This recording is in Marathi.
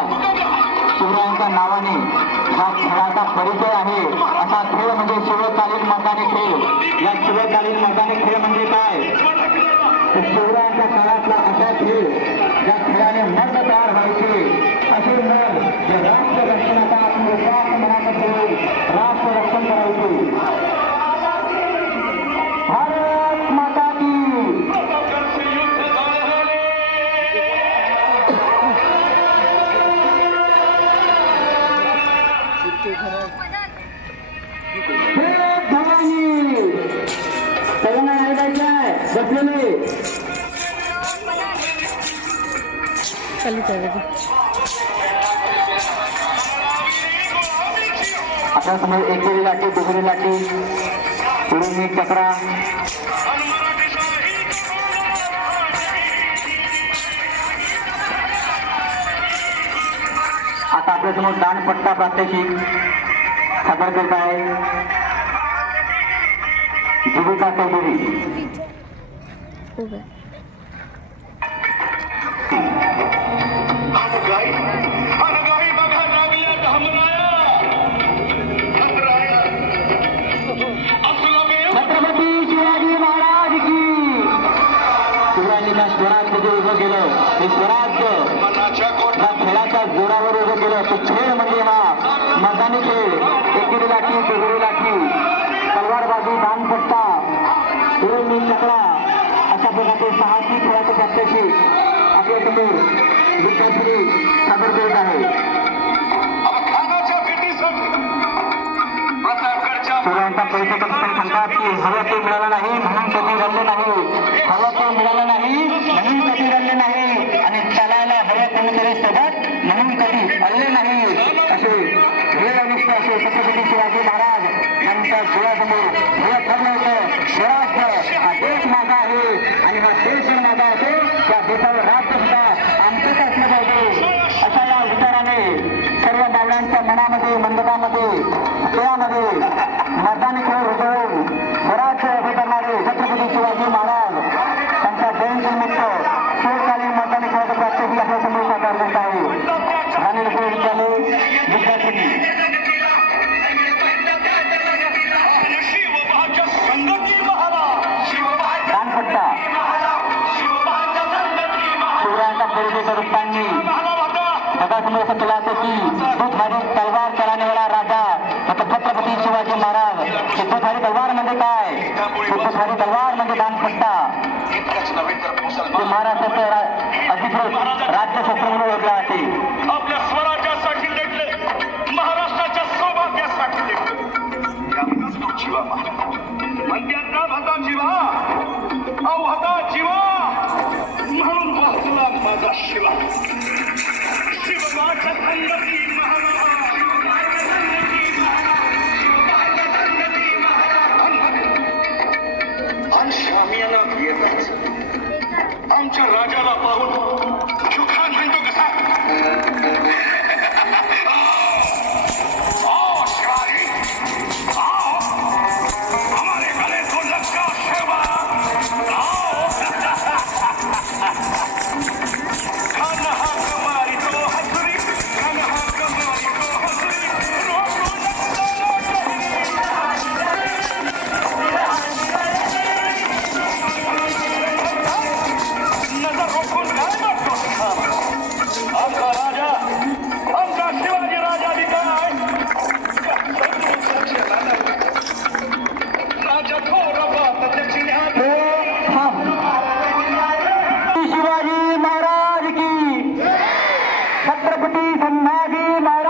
महाराज शिवरायांच्या नावाने हा खेळाचा परिचय आहे। असा खेळ म्हणजे शिवकालीन मैदानी खेळ। या शिवकालीन मैदानी खेळ म्हणजे काय? शिवरायांच्या काळातला असा खेळ ज्या खेळाने मर्द तयार व्हायचे, असे मग जे राष्ट्र रक्षणाचा आत्मविश्वास मनात ठेवून राष्ट्र रक्षण करायचे। भारत माता की बसलेले आता समोर एकेरी लाठी, दुसरी लाठी, पुढे चक्रा, आता आपल्या समोर दानपट्टा प्रात्यक्षिक सादर करत आहे जीविका चौधरी। छत्रपती शिवाजी महाराज की। शिवरायांनी त्या स्वराज्य जे उभं केलं, हे स्वराज्य त्या खेळाच्या जोरावर उभं केलं। तो खेळ म्हणजे हा मैदानी खेळ। एकेरी लाठी, दुहेरी लाठी, तलवारबाजी, दानपट्टा, मी चक्रा, अशा प्रकारचे साहसी खेळाचे प्रात्यक्षिक आपल्या समोर विद्यार्थी सादर करीत आहे। शिवरायांचा परिचय करताना सांगतात की हवं ते मिळालं नाही म्हणून कधी रडले नाही, हवं ते मिळालं नाही म्हणून कधी रडले नाही, आणि चालायला हवं कोणीतरी सोबत म्हणून कधी अडले नाही। असे वीरनिष्ठ असे छत्रपती शिवाजी महाराज यांच्या डोळ्यासमोर हे ठरलं होतं, स्वराज्य हा देश माझा आहे आणि हा देश जर माझा असेल त्या देशावर राज्य सुद्धा आमचंच असलं पाहिजे। अशा या विचाराने सर्व बावळ्यांच्या मनामध्ये, मंडपामध्ये, खेळामध्ये मैदानी खेळ रुजवून स्वराज्य उभे करणारे छत्रपती शिवाजी महाराज त्यांच्या जयंतीनिमित्त शिवकालीन मैदानी खेळाचं प्रात्यक्षिक आपल्या समोर सादर करत आहे। राणीलक्ष्मी विद्यालय विद्यार्थी दानपट्टा शिवरायांचा परिचय करुतांनी जगासमोर असं केलं असं की दुधारी तलवार चलाने वाला राजा छत्रपती शिवाजी महाराज। दुधारी तलवार म्हणजे काय? दुधारी तलवार म्हणजे दानपट्टा। ते महाराष्ट्राचं अधिकृत राज्यशस्त्र म्हणून ओळखला जाते। आपल्या स्वराज्यासाठी लढले, महाराष्ट्राच्या सौभाग्यासाठी लढले, यातच तो जीवा म्हणतात ना, भता जीवा अवहता जीवा म्हणून वाचला माझा शिवा। शिवबाच्या संगती शामियाना येतच आमच्या राजाला पाहून जुखान म्हणतो कसा, आओ शिवाजी आओ, हमारे गले तो लगा शेवा, आओ खाना कमारी तो हसरी, खाना कमारी तो हसरी, शिवाजी महाराज की, छत्रपती संभाजी महाराज।